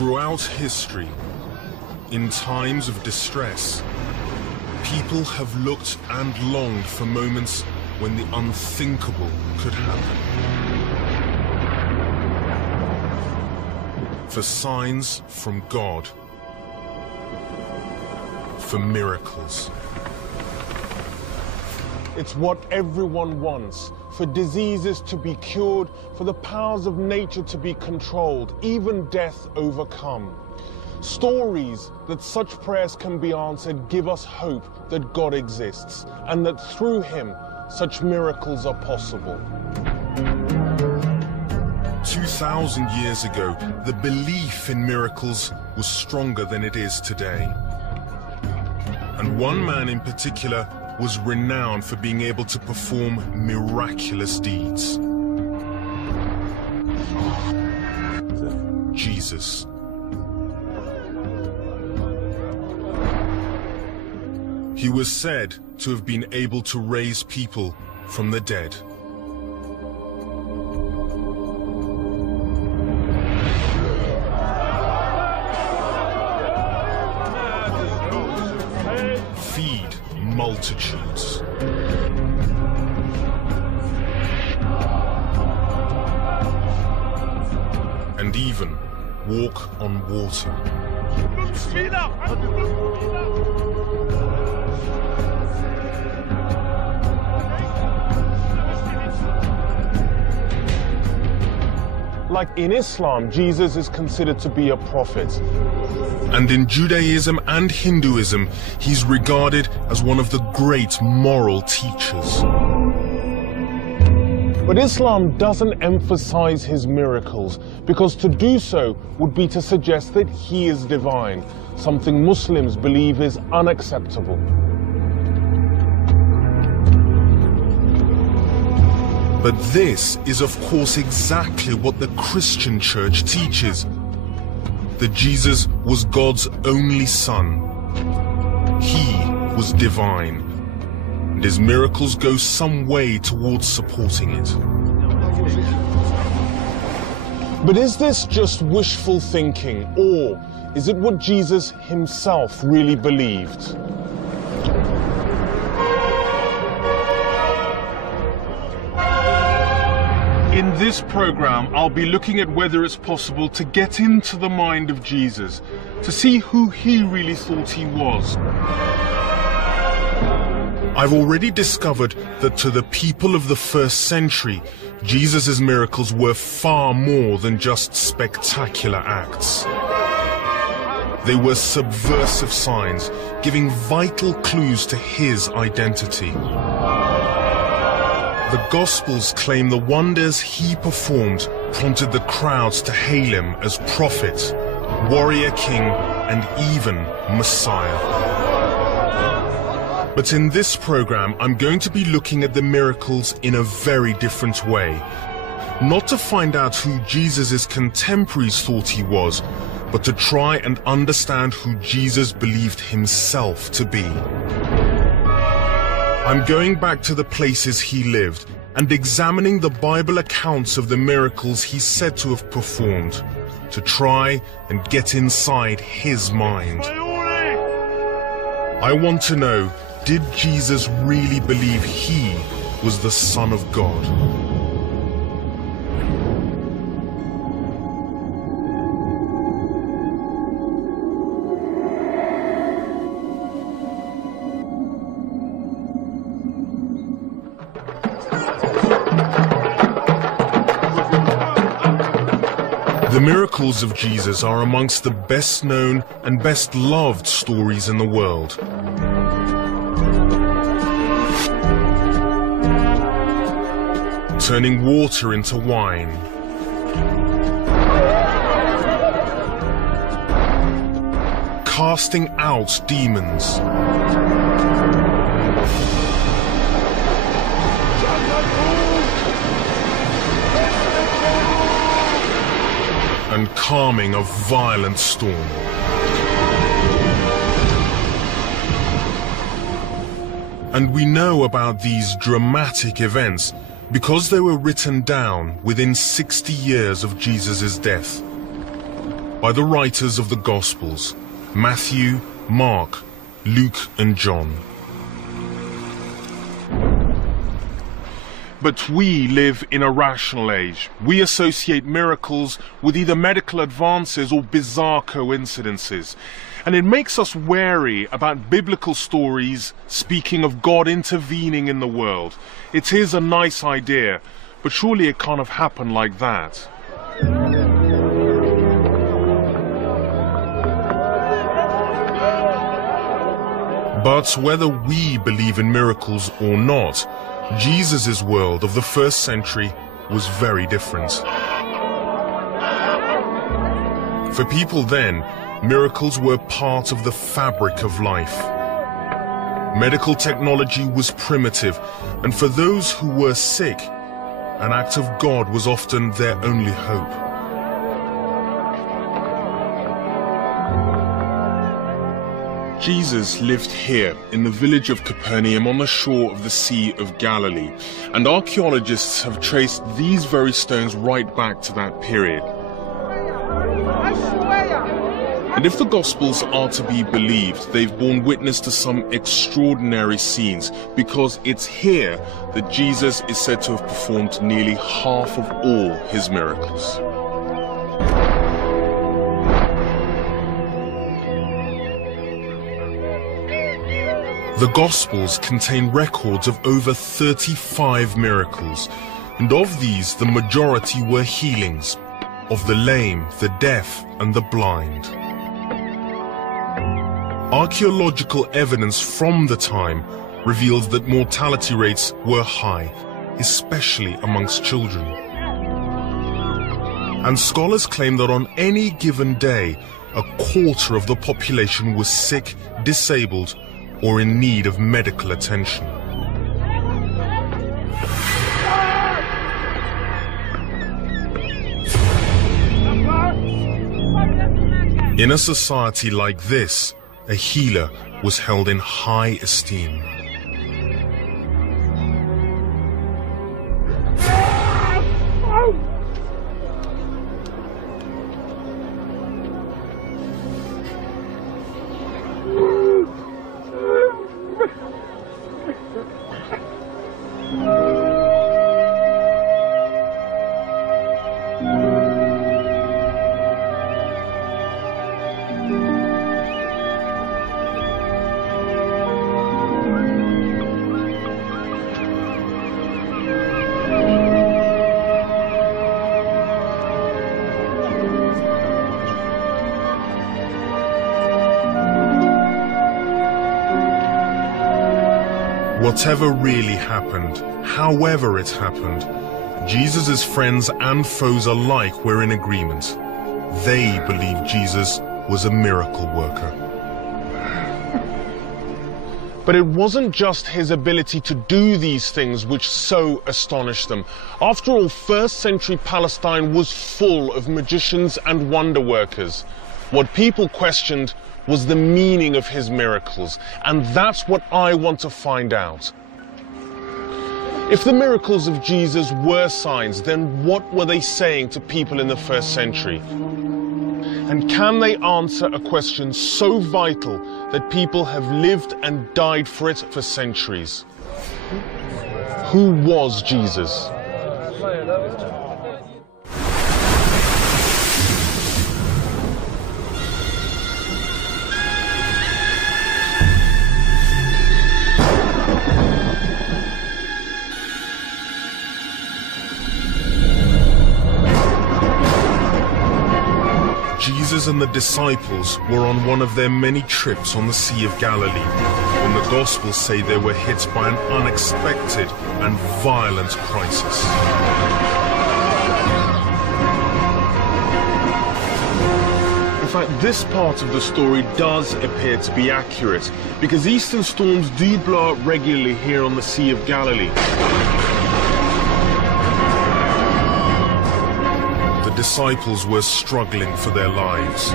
Throughout history, in times of distress, people have looked and longed for moments when the unthinkable could happen. For signs from God. For miracles. It's what everyone wants, for diseases to be cured, for the powers of nature to be controlled, even death overcome. Stories that such prayers can be answered give us hope that God exists and that through him such miracles are possible. 2,000 years ago, the belief in miracles was stronger than it is today. And one man in particular was renowned for being able to perform miraculous deeds. Jesus. He was said to have been able to raise people from the dead. Feed multitudes. And even walk on water. Speed up! Like in Islam, Jesus is considered to be a prophet. And in Judaism and Hinduism, he's regarded as one of the great moral teachers. But Islam doesn't emphasize his miracles, because to do so would be to suggest that he is divine, something Muslims believe is unacceptable. But this is of course exactly what the Christian church teaches. That Jesus was God's only Son. He was divine. And his miracles go some way towards supporting it. But is this just wishful thinking, or is it what Jesus himself really believed? In this program, I'll be looking at whether it's possible to get into the mind of Jesus, to see who he really thought he was. I've already discovered that to the people of the first century, Jesus' miracles were far more than just spectacular acts. They were subversive signs, giving vital clues to his identity. The Gospels claim the wonders he performed prompted the crowds to hail him as prophet, warrior king, and even Messiah. But in this program, I'm going to be looking at the miracles in a very different way. Not to find out who Jesus' contemporaries thought he was, but to try and understand who Jesus believed himself to be. I'm going back to the places he lived and examining the Bible accounts of the miracles he's said to have performed, to try and get inside his mind. I want to know, did Jesus really believe he was the Son of God? The miracles of Jesus are amongst the best known and best loved stories in the world. Turning water into wine. Casting out demons. And calming a violent storm. And we know about these dramatic events because they were written down within 60 years of Jesus' death. by the writers of the Gospels, Matthew, Mark, Luke and John. But we live in a rational age. We associate miracles with either medical advances or bizarre coincidences. And it makes us wary about biblical stories speaking of God intervening in the world. It is a nice idea, but surely it can't have happened like that. But whether we believe in miracles or not, Jesus' world of the first century was very different. For people then, miracles were part of the fabric of life. Medical technology was primitive, and for those who were sick, an act of God was often their only hope. Jesus lived here in the village of Capernaum on the shore of the Sea of Galilee, and archaeologists have traced these very stones right back to that period. And if the Gospels are to be believed, they've borne witness to some extraordinary scenes, because it's here that Jesus is said to have performed nearly half of all his miracles. The Gospels contain records of over 35 miracles, and of these the majority were healings of the lame, the deaf and the blind. Archaeological evidence from the time reveals that mortality rates were high, especially amongst children. And scholars claim that on any given day, a quarter of the population was sick, disabled, or in need of medical attention. In a society like this, a healer was held in high esteem. Whatever really happened, however it happened, Jesus' friends and foes alike were in agreement. They believed Jesus was a miracle worker. But it wasn't just his ability to do these things which so astonished them. After all, first century Palestine was full of magicians and wonder workers. What people questioned was the meaning of his miracles, and that's what I want to find out. If the miracles of Jesus were signs, then what were they saying to people in the first century? And can they answer a question so vital that people have lived and died for it for centuries? Who was Jesus? Jesus and the disciples were on one of their many trips on the Sea of Galilee, when the Gospels say they were hit by an unexpected and violent crisis. In fact, this part of the story does appear to be accurate, because eastern storms do blow up regularly here on the Sea of Galilee. The disciples were struggling for their lives.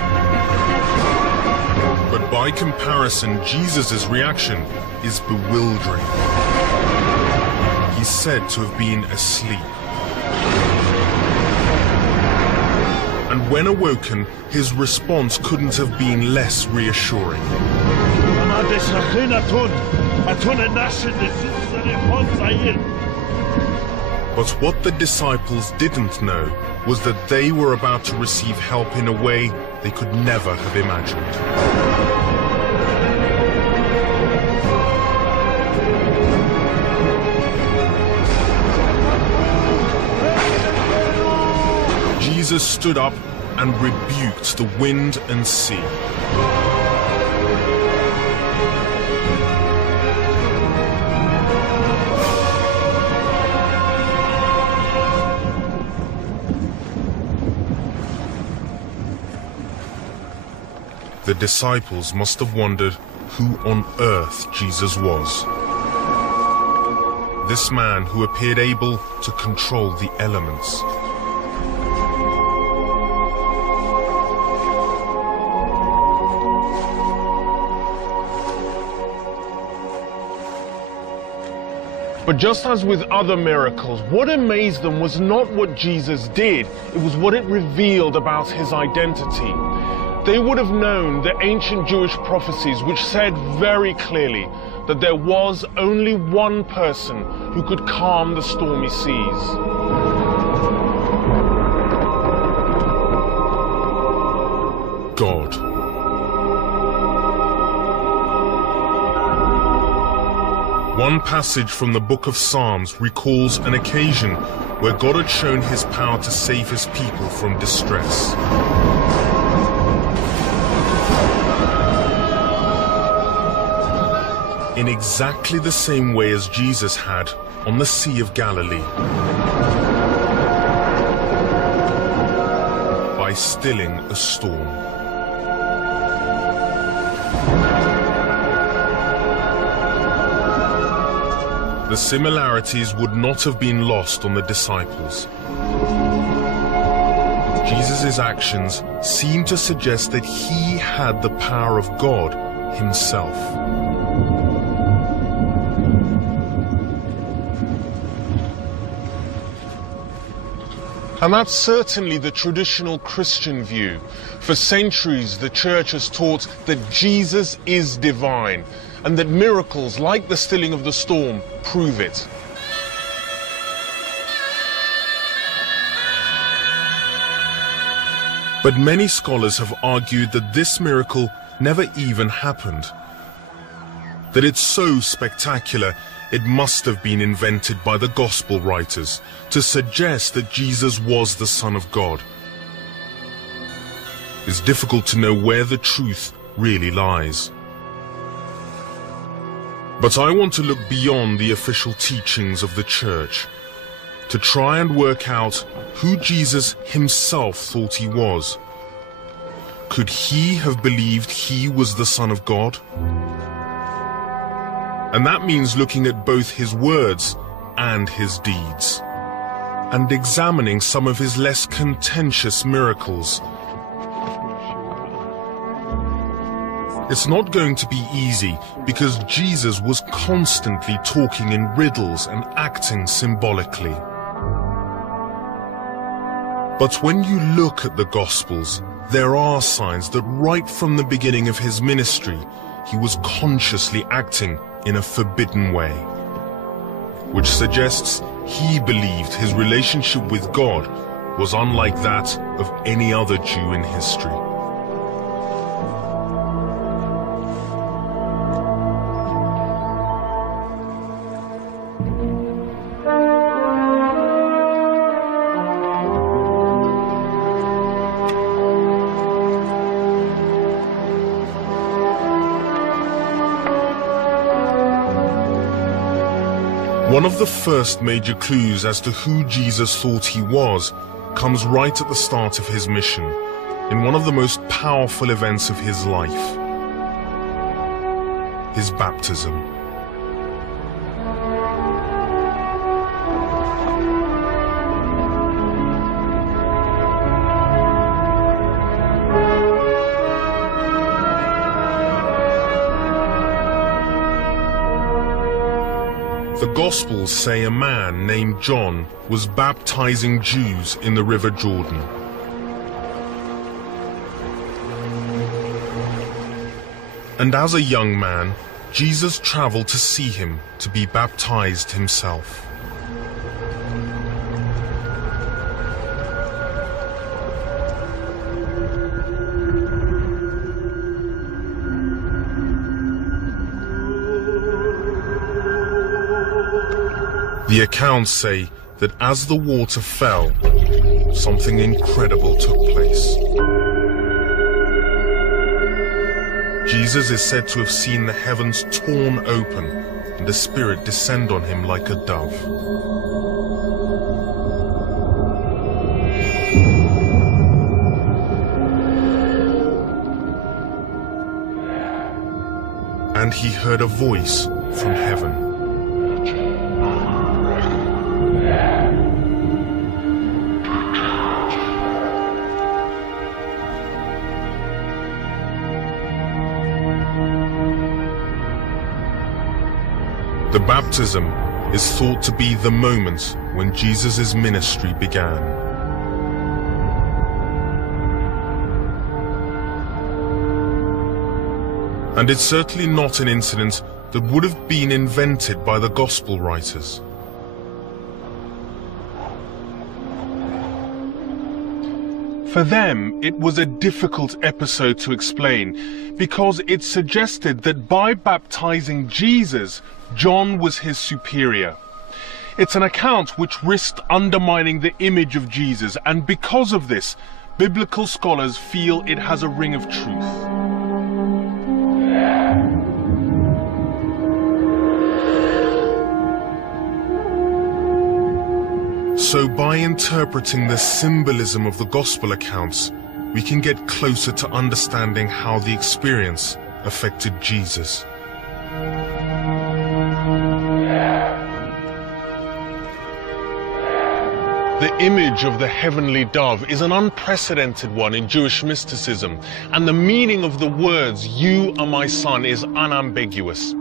But by comparison, Jesus' reaction is bewildering. He's said to have been asleep. And when awoken, his response couldn't have been less reassuring. But what the disciples didn't know was that they were about to receive help in a way they could never have imagined. Jesus stood up and rebuked the wind and sea. The disciples must have wondered who on earth Jesus was. This man who appeared able to control the elements. But just as with other miracles, what amazed them was not what Jesus did, it was what it revealed about his identity. They would have known the ancient Jewish prophecies which said very clearly that there was only one person who could calm the stormy seas. God. One passage from the book of Psalms recalls an occasion where God had shown his power to save his people from distress. In exactly the same way as Jesus had on the Sea of Galilee, by stilling a storm. The similarities would not have been lost on the disciples. Jesus' actions seem to suggest that he had the power of God himself. And that's certainly the traditional Christian view. For centuries, the Church has taught that Jesus is divine, and that miracles like the stilling of the storm prove it. But many scholars have argued that this miracle never even happened. That it's so spectacular, it must have been invented by the Gospel writers to suggest that Jesus was the Son of God. It's difficult to know where the truth really lies. But I want to look beyond the official teachings of the Church to try and work out who Jesus himself thought he was. Could he have believed he was the Son of God? And that means looking at both his words and his deeds, and examining some of his less contentious miracles. It's not going to be easy because Jesus was constantly talking in riddles and acting symbolically. But when you look at the Gospels, there are signs that right from the beginning of his ministry, he was consciously acting in a forbidden way, which suggests he believed his relationship with God was unlike that of any other Jew in history. One of the first major clues as to who Jesus thought he was comes right at the start of his mission, in one of the most powerful events of his life, his baptism. The Gospels say a man named John was baptizing Jews in the River Jordan. And as a young man, Jesus traveled to see him, to be baptized himself. The accounts say that as the water fell, something incredible took place. Jesus is said to have seen the heavens torn open and the Spirit descend on him like a dove. And he heard a voice from heaven. The baptism is thought to be the moment when Jesus' ministry began. And it's certainly not an incident that would have been invented by the gospel writers. For them, it was a difficult episode to explain because it suggested that by baptizing Jesus, John was his superior. It's an account which risked undermining the image of Jesus, and because of this, biblical scholars feel it has a ring of truth. So by interpreting the symbolism of the gospel accounts, we can get closer to understanding how the experience affected Jesus. The image of the heavenly dove is an unprecedented one in Jewish mysticism, and the meaning of the words, "You are my son," is unambiguous.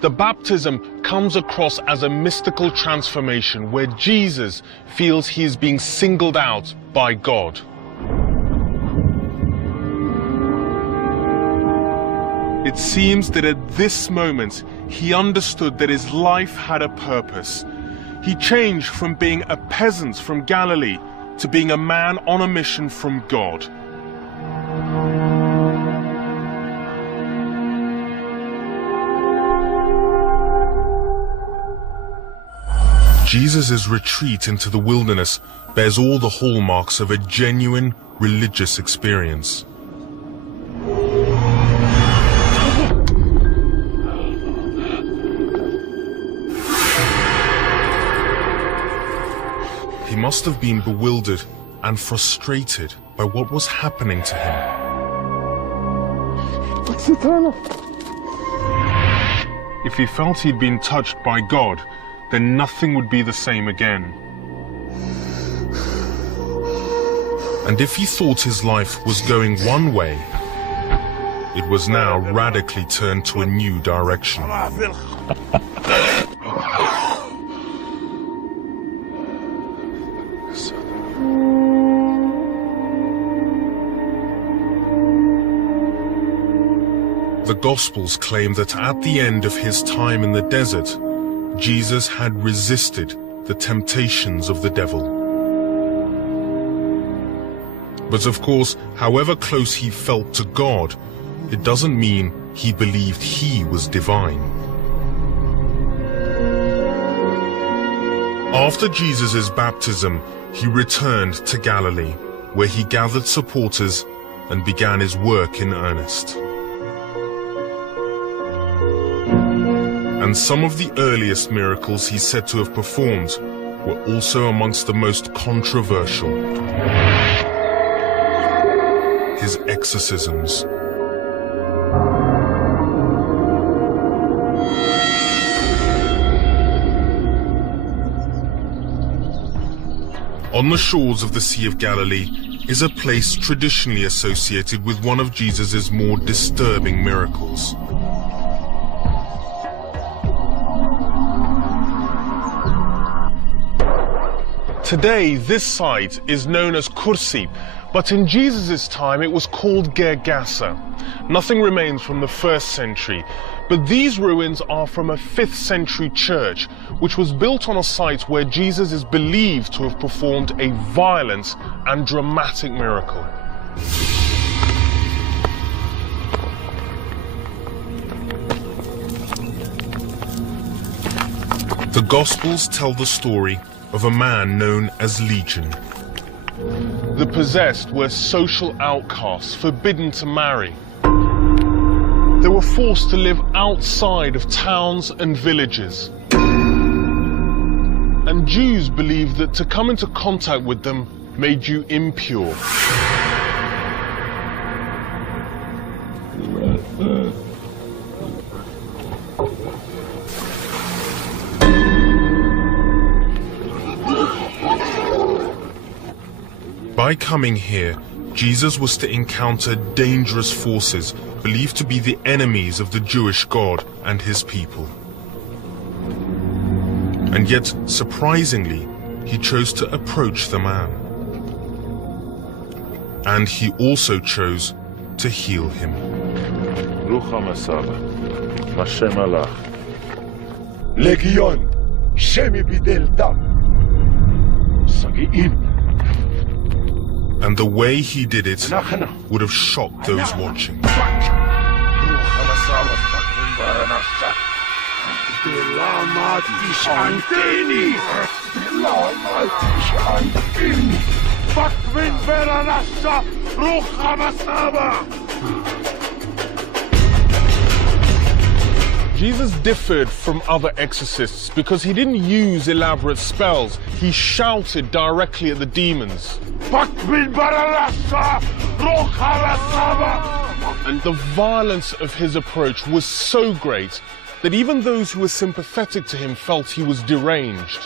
The baptism comes across as a mystical transformation where Jesus feels he is being singled out by God. It seems that at this moment he understood that his life had a purpose. He changed from being a peasant from Galilee to being a man on a mission from God. Jesus' retreat into the wilderness bears all the hallmarks of a genuine religious experience. He must have been bewildered and frustrated by what was happening to him. If he felt he'd been touched by God, then nothing would be the same again. And if he thought his life was going one way, it was now radically turned to a new direction. The Gospels claim that at the end of his time in the desert, Jesus had resisted the temptations of the devil. But of course, however close he felt to God, it doesn't mean he believed he was divine. After Jesus' baptism, he returned to Galilee, where he gathered supporters and began his work in earnest. And some of the earliest miracles he's said to have performed were also amongst the most controversial. His exorcisms. On the shores of the Sea of Galilee is a place traditionally associated with one of Jesus' more disturbing miracles. Today, this site is known as Kursi, But in Jesus' time it was called Gergasa. Nothing remains from the 1st century, but these ruins are from a 5th century church, which was built on a site where Jesus is believed to have performed a violent and dramatic miracle. The Gospels tell the story of a man known as Legion. The possessed were social outcasts, forbidden to marry. They were forced to live outside of towns and villages. And Jews believed that to come into contact with them made you impure. By coming here, Jesus was to encounter dangerous forces believed to be the enemies of the Jewish God and his people. And yet, surprisingly, he chose to approach the man. And he also chose to heal him. Legion, Shemi Bidelta, Sagi'im. And the way he did it would have shocked those watching. Jesus differed from other exorcists because he didn't use elaborate spells. He shouted directly at the demons. And the violence of his approach was so great that even those who were sympathetic to him felt he was deranged.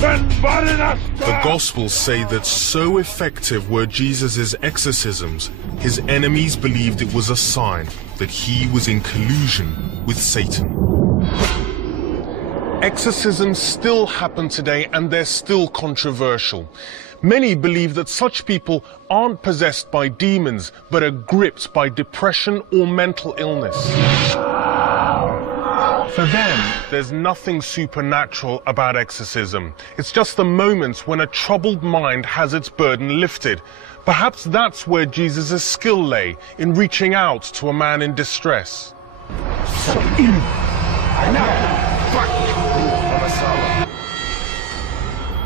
The Gospels say that so effective were Jesus' exorcisms, his enemies believed it was a sign that he was in collusion with Satan. Exorcisms still happen today and they're still controversial. Many believe that such people aren't possessed by demons, but are gripped by depression or mental illness. For them, there's nothing supernatural about exorcism. It's just the moments when a troubled mind has its burden lifted. Perhaps that's where Jesus' skill lay, in reaching out to a man in distress.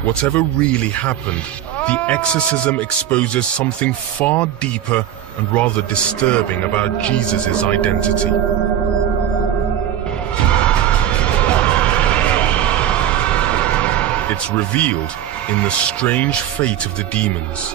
Whatever really happened, the exorcism exposes something far deeper and rather disturbing about Jesus' identity. It's revealed in the strange fate of the demons.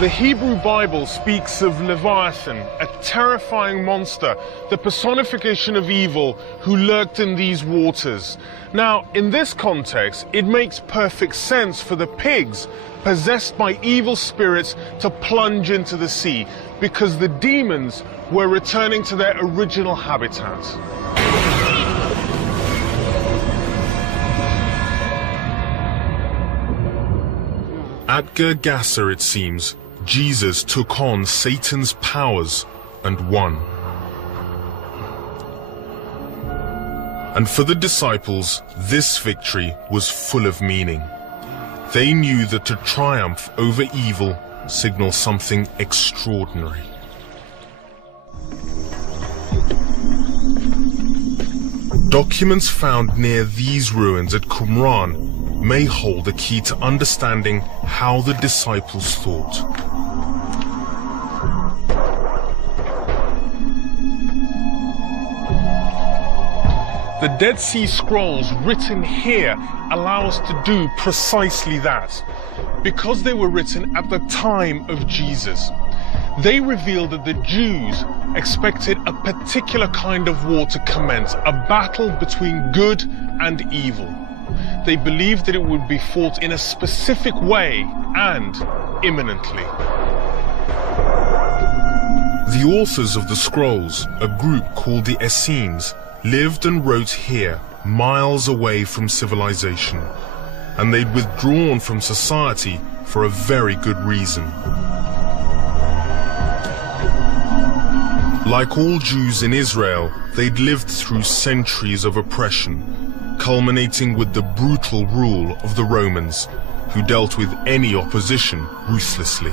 The Hebrew Bible speaks of Leviathan, a terrifying monster, the personification of evil who lurked in these waters. Now, in this context, it makes perfect sense for the pigs possessed by evil spirits to plunge into the sea, because the demons were returning to their original habitat. At Gergasa, it seems, Jesus took on Satan's powers and won. And for the disciples, this victory was full of meaning. They knew that to triumph over evil signals something extraordinary. Documents found near these ruins at Qumran may hold a key to understanding how the disciples thought. The Dead Sea Scrolls written here allow us to do precisely that. Because they were written at the time of Jesus, they reveal that the Jews expected a particular kind of war to commence, a battle between good and evil. They believed that it would be fought in a specific way and imminently. The authors of the scrolls, a group called the Essenes, lived and wrote here, miles away from civilization, and they'd withdrawn from society for a very good reason. Like all Jews in Israel, they'd lived through centuries of oppression, culminating with the brutal rule of the Romans, who dealt with any opposition ruthlessly.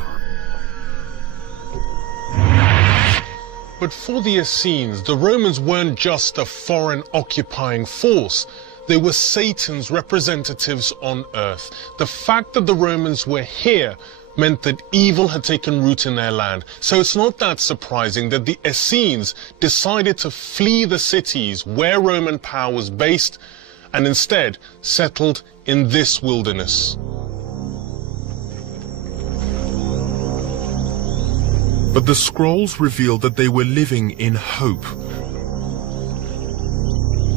But for the Essenes, the Romans weren't just a foreign occupying force. They were Satan's representatives on earth. The fact that the Romans were here meant that evil had taken root in their land. So it's not that surprising that the Essenes decided to flee the cities where Roman power was based and instead settled in this wilderness. But the scrolls revealed that they were living in hope.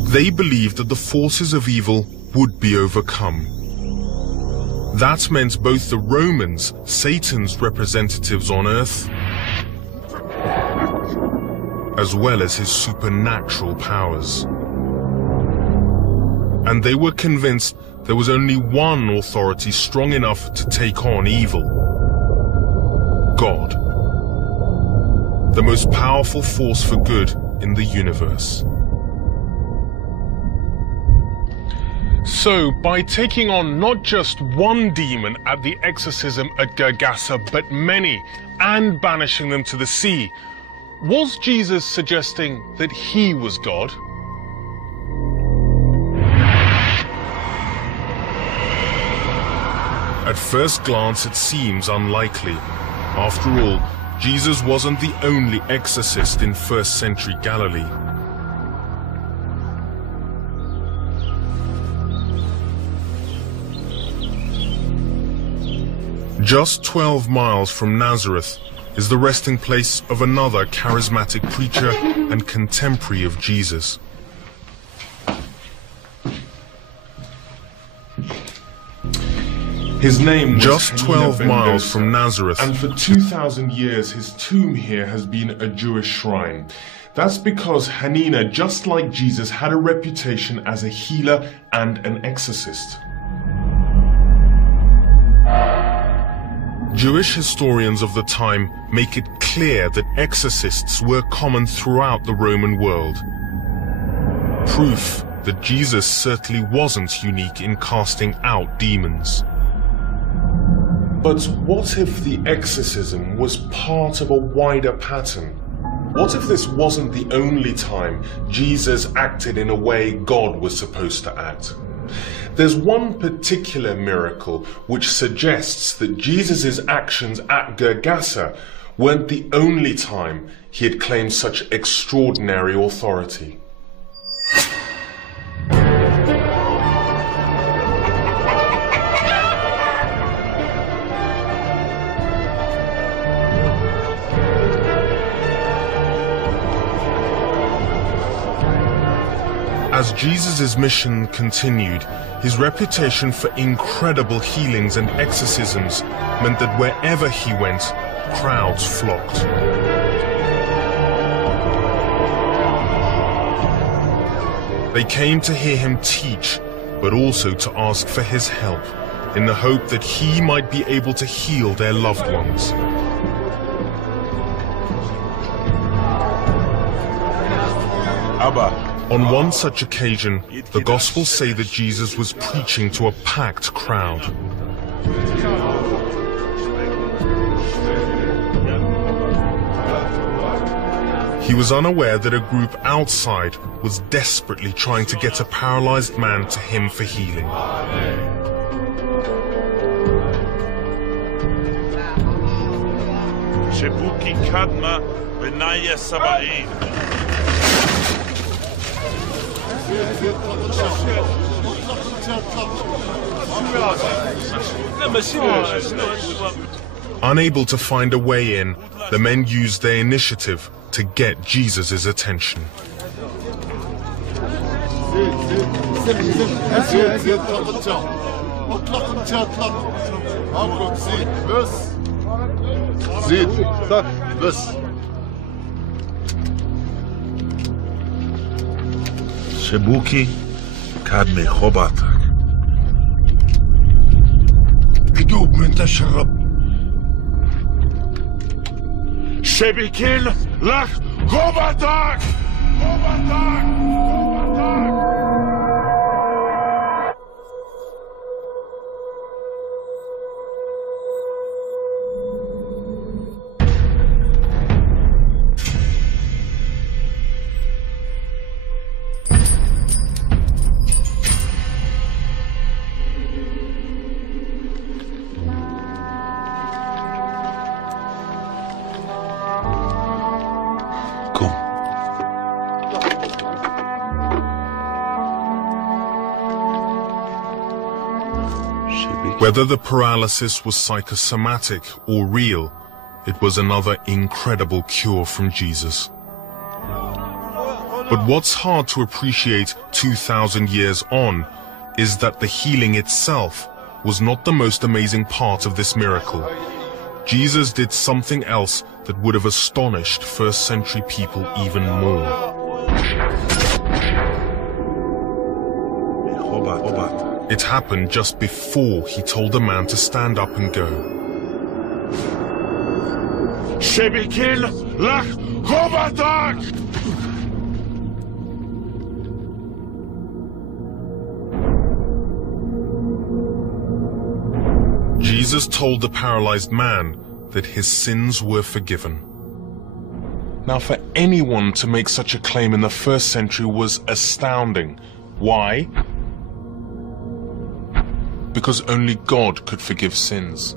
They believed that the forces of evil would be overcome. That meant both the Romans, Satan's representatives on earth, as well as his supernatural powers. And they were convinced there was only one authority strong enough to take on evil: God, the most powerful force for good in the universe. So, by taking on not just one demon at the exorcism at Gergasa, but many, and banishing them to the sea, was Jesus suggesting that he was God? At first glance, it seems unlikely. After all, Jesus wasn't the only exorcist in first century Galilee. Just 12 miles from Nazareth is the resting place of another charismatic preacher and contemporary of Jesus. His name was just 12 miles Mendoza, from Nazareth. and for 2,000 years his tomb here has been a Jewish shrine. That's because Hanina, just like Jesus, had a reputation as a healer and an exorcist. Jewish historians of the time make it clear that exorcists were common throughout the Roman world. Proof that Jesus certainly wasn't unique in casting out demons. But what if the exorcism was part of a wider pattern? What if this wasn't the only time Jesus acted in a way God was supposed to act? There's one particular miracle which suggests that Jesus' actions at Gergasa weren't the only time he had claimed such extraordinary authority. As Jesus' mission continued, his reputation for incredible healings and exorcisms meant that wherever he went, crowds flocked. They came to hear him teach, but also to ask for his help, in the hope that he might be able to heal their loved ones. Abba. On one such occasion, the Gospels say that Jesus was preaching to a packed crowd. He was unaware that a group outside was desperately trying to get a paralyzed man to him for healing. Unable to find a way in, the men used their initiative to get Jesus' attention. Shebuki kadme khobatak. قدوب من تشرب. Shebikin lach khobatak. Whether the paralysis was psychosomatic or real, it was another incredible cure from Jesus. But what's hard to appreciate 2,000 years on is that the healing itself was not the most amazing part of this miracle. Jesus did something else that would have astonished first-century people even more. It happened just before he told the man to stand up and go. Shebikin lach khobatak. Jesus told the paralyzed man that his sins were forgiven. Now, for anyone to make such a claim in the first century was astounding. Why? Because only God could forgive sins.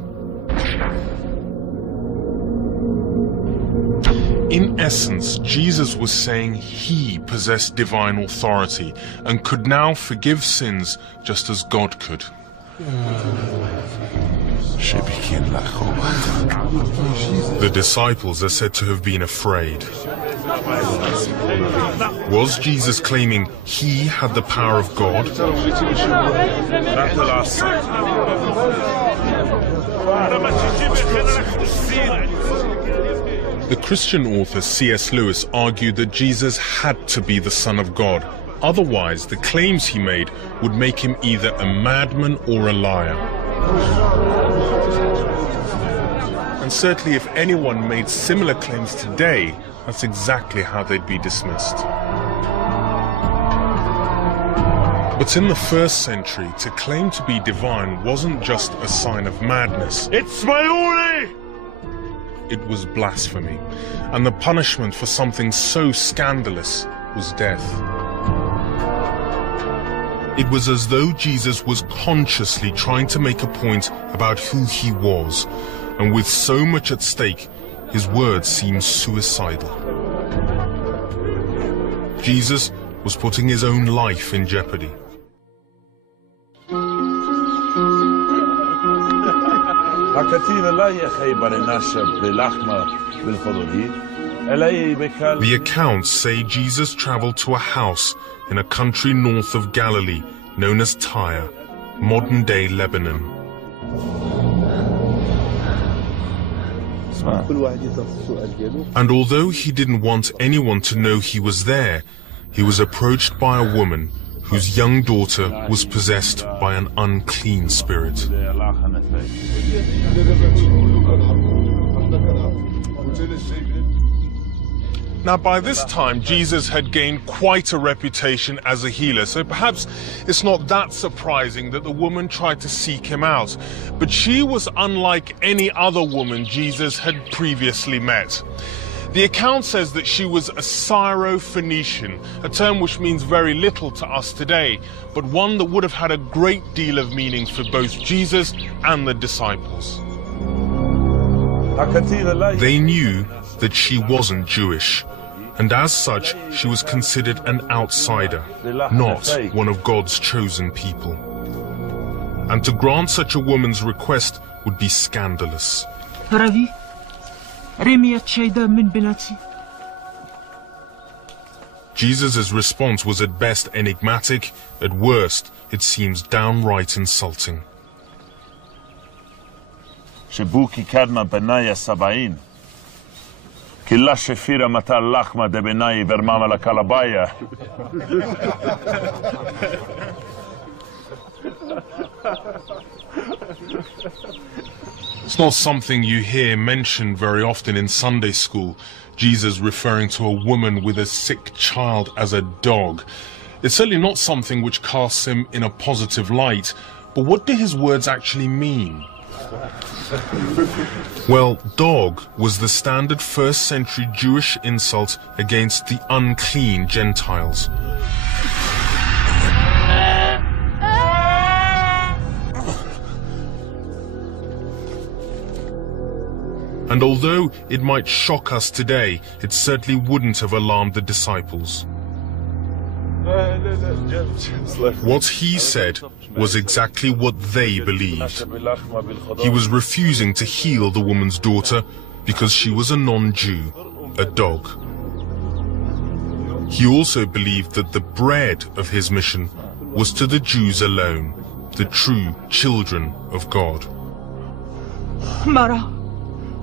In essence, Jesus was saying he possessed divine authority and could now forgive sins just as God could. The disciples are said to have been afraid. Was Jesus claiming he had the power of God? The Christian author C.S. Lewis argued that Jesus had to be the Son of God. Otherwise, the claims he made would make him either a madman or a liar. And certainly if anyone made similar claims today, that's exactly how they'd be dismissed. But in the first century, to claim to be divine wasn't just a sign of madness. It's Mayuri! It was blasphemy, and the punishment for something so scandalous was death. It was as though Jesus was consciously trying to make a point about who he was, and with so much at stake, his words seemed suicidal. Jesus was putting his own life in jeopardy. The accounts say Jesus traveled to a house in a country north of Galilee known as Tyre, modern-day Lebanon. And although he didn't want anyone to know he was there, he was approached by a woman whose young daughter was possessed by an unclean spirit. Now, by this time, Jesus had gained quite a reputation as a healer, so perhaps it's not that surprising that the woman tried to seek him out. But she was unlike any other woman Jesus had previously met. The account says that she was a Syro-Phoenician, a term which means very little to us today, but one that would have had a great deal of meaning for both Jesus and the disciples. They knew that she wasn't Jewish, and as such, she was considered an outsider, not one of God's chosen people. And to grant such a woman's request would be scandalous. Jesus' response was at best enigmatic, at worst, it seems downright insulting. Killa shefira matal lachma de benai vermama la kalabaya. It's not something you hear mentioned very often in Sunday school, Jesus referring to a woman with a sick child as a dog. It's certainly not something which casts him in a positive light, but what do his words actually mean? Well, dog was the standard first century Jewish insult against the unclean Gentiles. And although it might shock us today, it certainly wouldn't have alarmed the disciples. What he said was exactly what they believed. He was refusing to heal the woman's daughter because she was a non-Jew, a dog. He also believed that the bread of his mission was to the Jews alone, the true children of God. Mara,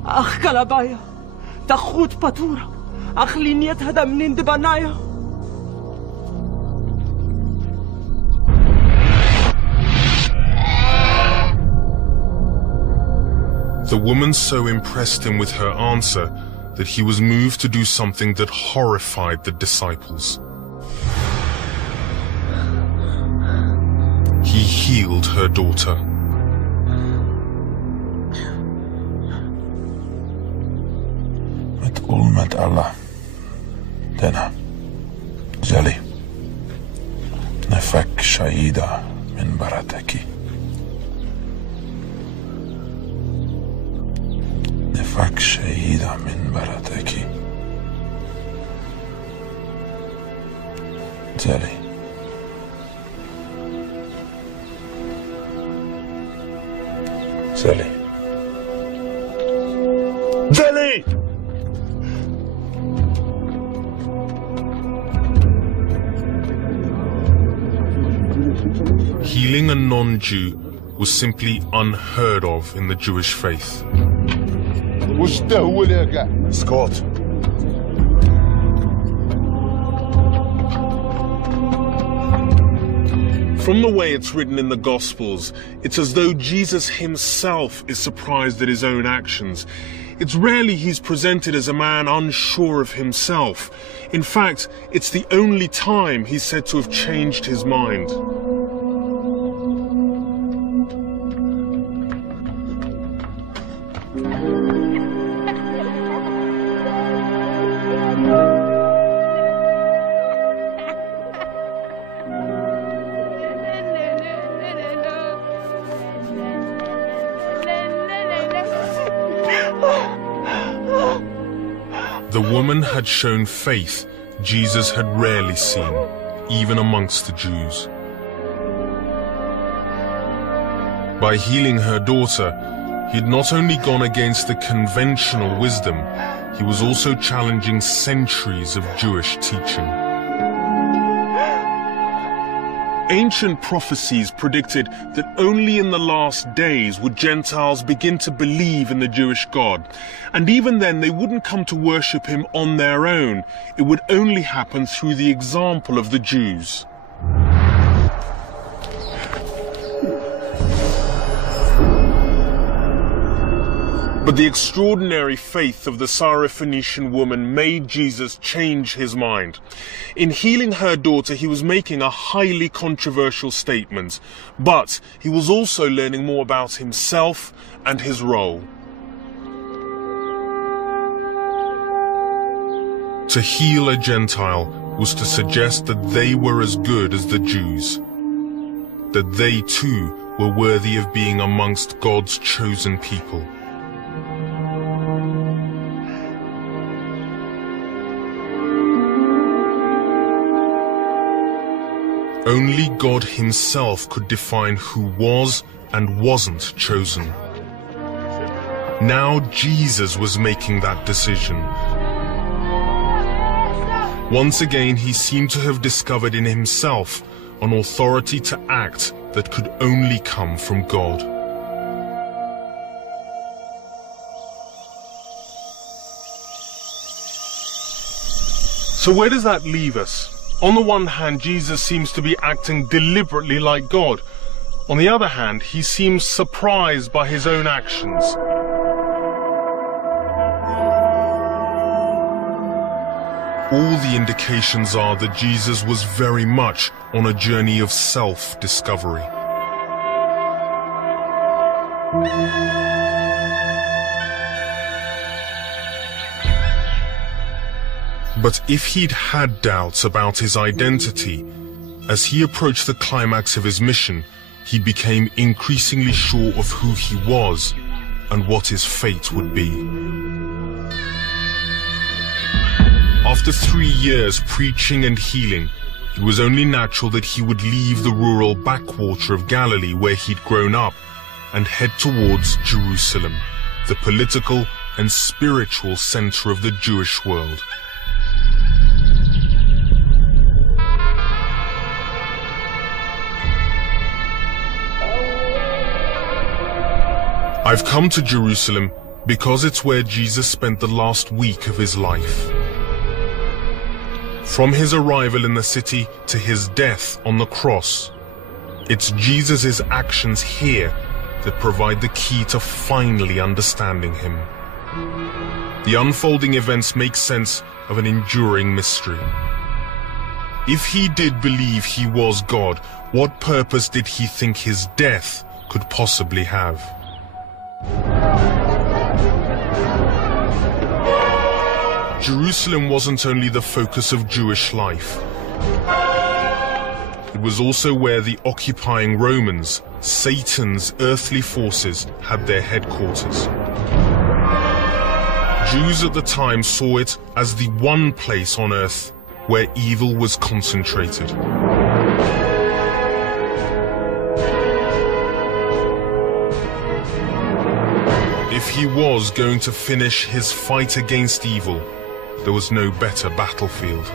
ach kalabaya, tachut patura, ach liniet hadamnin de banaya. The woman so impressed him with her answer that he was moved to do something that horrified the disciples. He healed her daughter. Met ulmet Allah, dena, zeli, nefek shahida min barataki. نفك شهيدة من برتك زلي زلي زلي! Healing a non-Jew was simply unheard of in the Jewish faith. وش ده هو اللي يقع؟ اسكت. From the way it's written in the Gospels, it's as though Jesus himself is surprised at his own actions. It's rarely he's presented as a man unsure of himself. In fact, it's the only time he's said to have changed his mind. The woman had shown faith Jesus had rarely seen, even amongst the Jews. By healing her daughter, he'd not only gone against the conventional wisdom, he was also challenging centuries of Jewish teaching. Ancient prophecies predicted that only in the last days would Gentiles begin to believe in the Jewish God. And even then, they wouldn't come to worship him on their own. It would only happen through the example of the Jews. But the extraordinary faith of the Syrophoenician woman made Jesus change his mind. In healing her daughter, he was making a highly controversial statement, but he was also learning more about himself and his role. To heal a Gentile was to suggest that they were as good as the Jews, that they too were worthy of being amongst God's chosen people. Only God himself could define who was and wasn't chosen. Now Jesus was making that decision. Once again, he seemed to have discovered in himself an authority to act that could only come from God. So where does that leave us? On the one hand, Jesus seems to be acting deliberately like God. On the other hand, he seems surprised by his own actions. All the indications are that Jesus was very much on a journey of self-discovery. But if he'd had doubts about his identity, as he approached the climax of his mission, he became increasingly sure of who he was and what his fate would be. After 3 years preaching and healing, it was only natural that he would leave the rural backwater of Galilee where he'd grown up and head towards Jerusalem, the political and spiritual center of the Jewish world. I've come to Jerusalem because it's where Jesus spent the last week of his life. From his arrival in the city to his death on the cross, it's Jesus' actions here that provide the key to finally understanding him. The unfolding events make sense of an enduring mystery. If he did believe he was God, what purpose did he think his death could possibly have? Jerusalem wasn't only the focus of Jewish life. It was also where the occupying Romans, Satan's earthly forces, had their headquarters. Jews at the time saw it as the one place on earth where evil was concentrated. If he was going to finish his fight against evil, there was no better battlefield.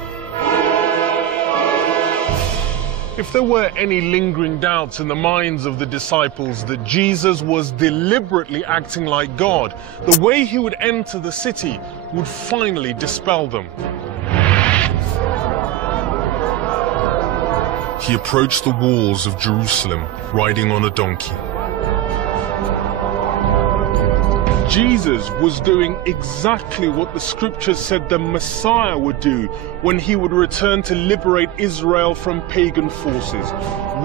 If there were any lingering doubts in the minds of the disciples that Jesus was deliberately acting like God, the way he would enter the city would finally dispel them. He approached the walls of Jerusalem riding on a donkey. Jesus was doing exactly what the scriptures said the Messiah would do when he would return to liberate Israel from pagan forces,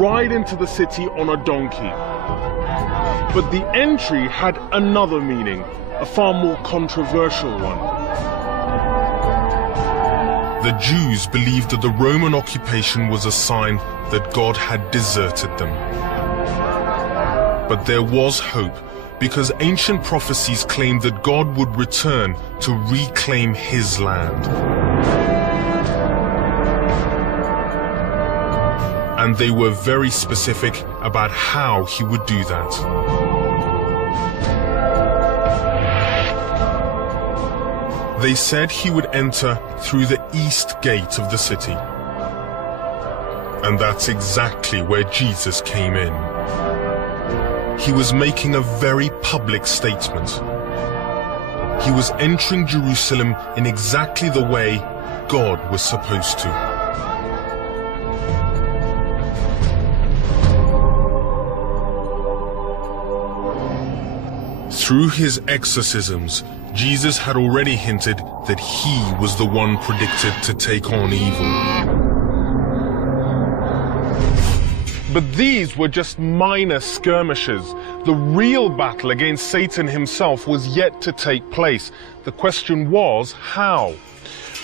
ride into the city on a donkey. But the entry had another meaning, a far more controversial one. The Jews believed that the Roman occupation was a sign that God had deserted them. But there was hope, because ancient prophecies claimed that God would return to reclaim his land. And they were very specific about how he would do that. They said he would enter through the east gate of the city. And that's exactly where Jesus came in. He was making a very public statement. He was entering Jerusalem in exactly the way God was supposed to. Through his exorcisms, Jesus had already hinted that he was the one predicted to take on evil. But these were just minor skirmishes. The real battle against Satan himself was yet to take place. The question was, how?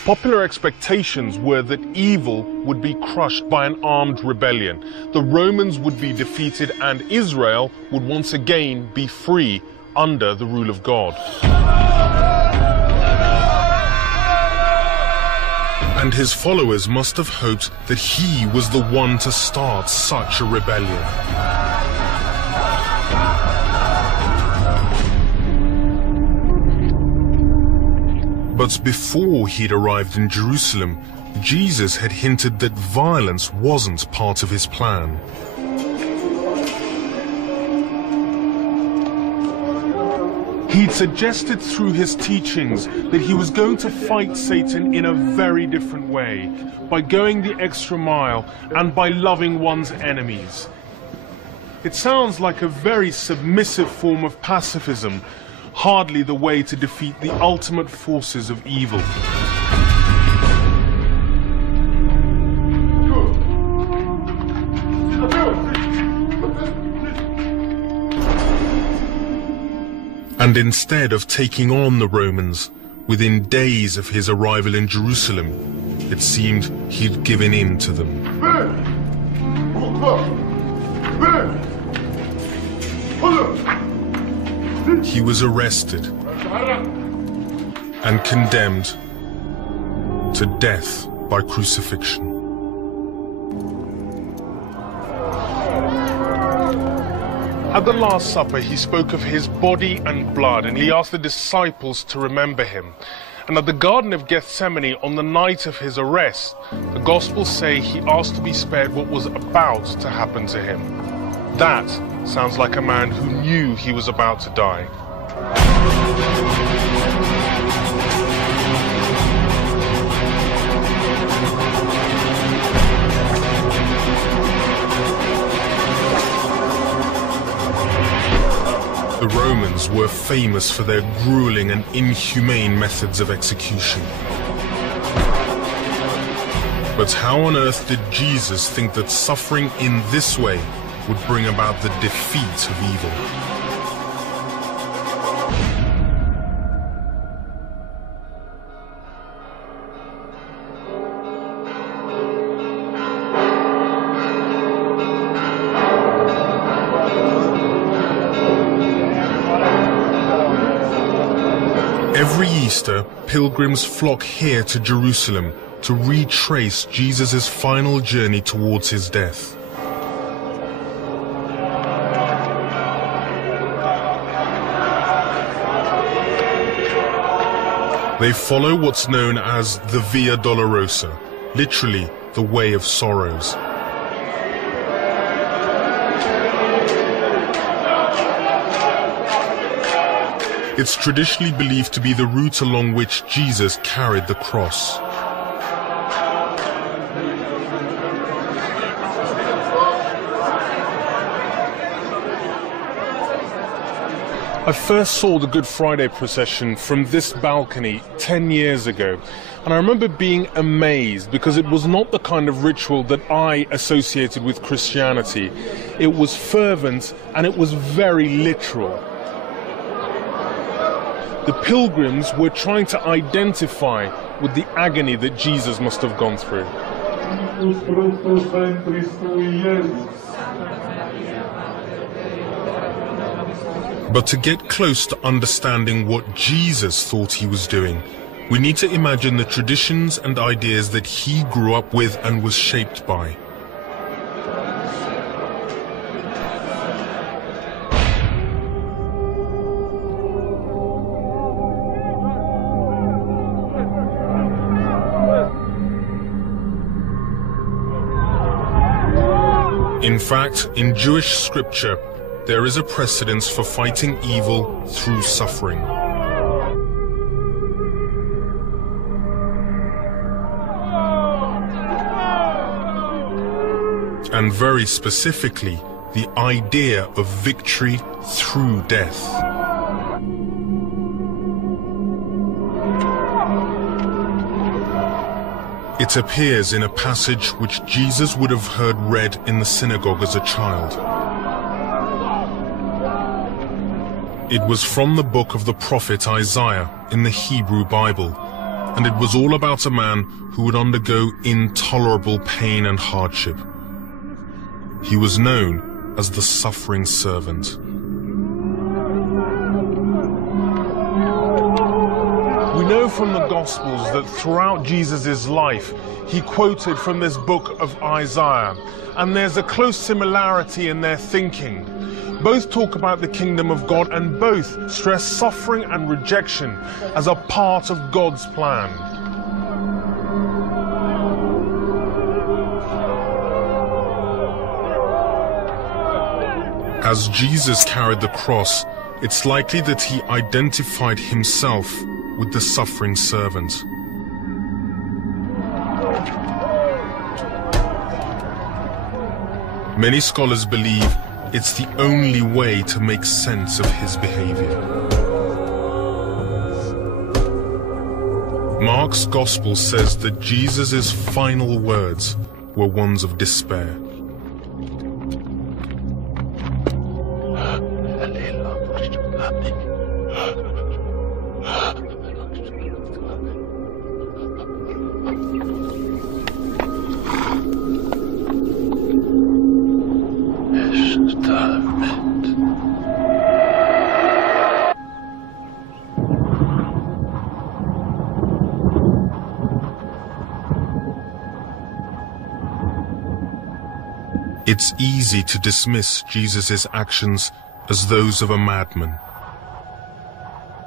Popular expectations were that evil would be crushed by an armed rebellion. The Romans would be defeated and Israel would once again be free under the rule of God. And his followers must have hoped that he was the one to start such a rebellion. But before he'd arrived in Jerusalem, Jesus had hinted that violence wasn't part of his plan. He'd suggested through his teachings that he was going to fight Satan in a very different way, by going the extra mile and by loving one's enemies. It sounds like a very submissive form of pacifism, hardly the way to defeat the ultimate forces of evil. And instead of taking on the Romans, within days of his arrival in Jerusalem, it seemed he'd given in to them. He was arrested and condemned to death by crucifixion. At the Last Supper, he spoke of his body and blood, and he asked the disciples to remember him. And at the Garden of Gethsemane, on the night of his arrest, the Gospels say he asked to be spared what was about to happen to him. That sounds like a man who knew he was about to die. The Romans were famous for their grueling and inhumane methods of execution. But how on earth did Jesus think that suffering in this way would bring about the defeat of evil? Every Easter, pilgrims flock here to Jerusalem to retrace Jesus' final journey towards his death. They follow what's known as the Via Dolorosa, literally the Way of Sorrows. It's traditionally believed to be the route along which Jesus carried the cross. I first saw the Good Friday procession from this balcony 10 years ago, and I remember being amazed because it was not the kind of ritual that I associated with Christianity. It was fervent and it was very literal. The pilgrims were trying to identify with the agony that Jesus must have gone through. But to get close to understanding what Jesus thought he was doing, we need to imagine the traditions and ideas that he grew up with and was shaped by. In fact, in Jewish scripture, there is a precedence for fighting evil through suffering. And very specifically, the idea of victory through death. It appears in a passage which Jesus would have heard read in the synagogue as a child. It was from the book of the prophet Isaiah in the Hebrew Bible, and it was all about a man who would undergo intolerable pain and hardship. He was known as the suffering servant. We know from the Gospels that throughout Jesus' life, he quoted from this book of Isaiah, and there's a close similarity in their thinking. Both talk about the kingdom of God, and both stress suffering and rejection as a part of God's plan. As Jesus carried the cross, it's likely that he identified himself with the suffering servant. Many scholars believe it's the only way to make sense of his behavior. Mark's Gospel says that Jesus' final words were ones of despair. It's easy to dismiss Jesus' actions as those of a madman.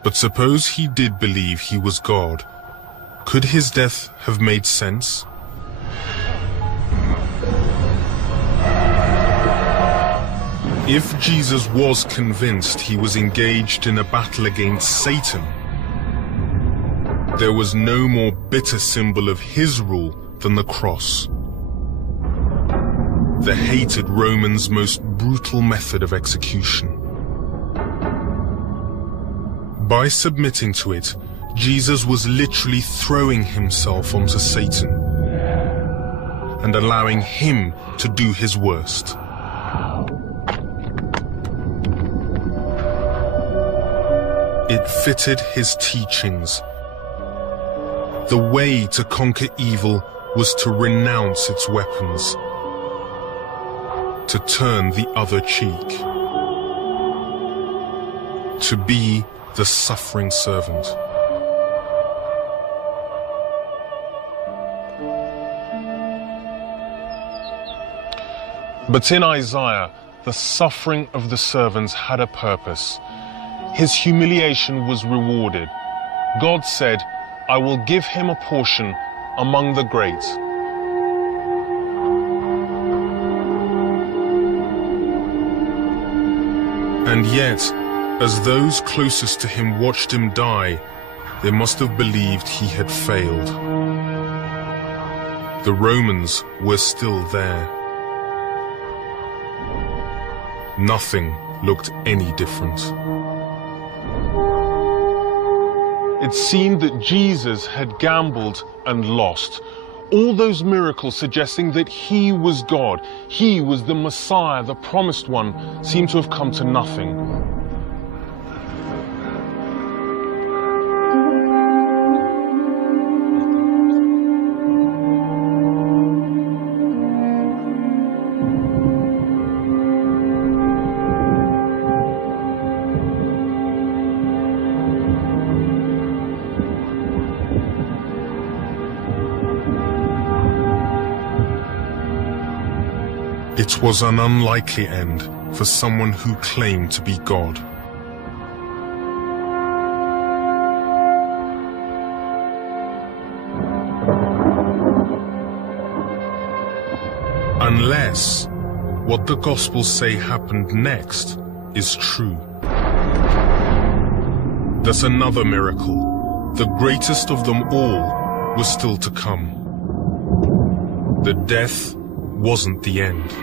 But suppose he did believe he was God. Could his death have made sense? If Jesus was convinced he was engaged in a battle against Satan, there was no more bitter symbol of his rule than the cross, the hated Romans' most brutal method of execution. By submitting to it, Jesus was literally throwing himself onto Satan and allowing him to do his worst. It fitted his teachings. The way to conquer evil was to renounce its weapons, to turn the other cheek, to be the suffering servant. But in Isaiah, the suffering of the servants had a purpose. His humiliation was rewarded. God said, "I will give him a portion among the great." And yet, as those closest to him watched him die, they must have believed he had failed. The Romans were still there. Nothing looked any different. It seemed that Jesus had gambled and lost. All those miracles suggesting that he was God, he was the Messiah, the promised one, seemed to have come to nothing. It was an unlikely end for someone who claimed to be God. Unless what the Gospels say happened next is true. That another miracle, the greatest of them all, was still to come. The death wasn't the end.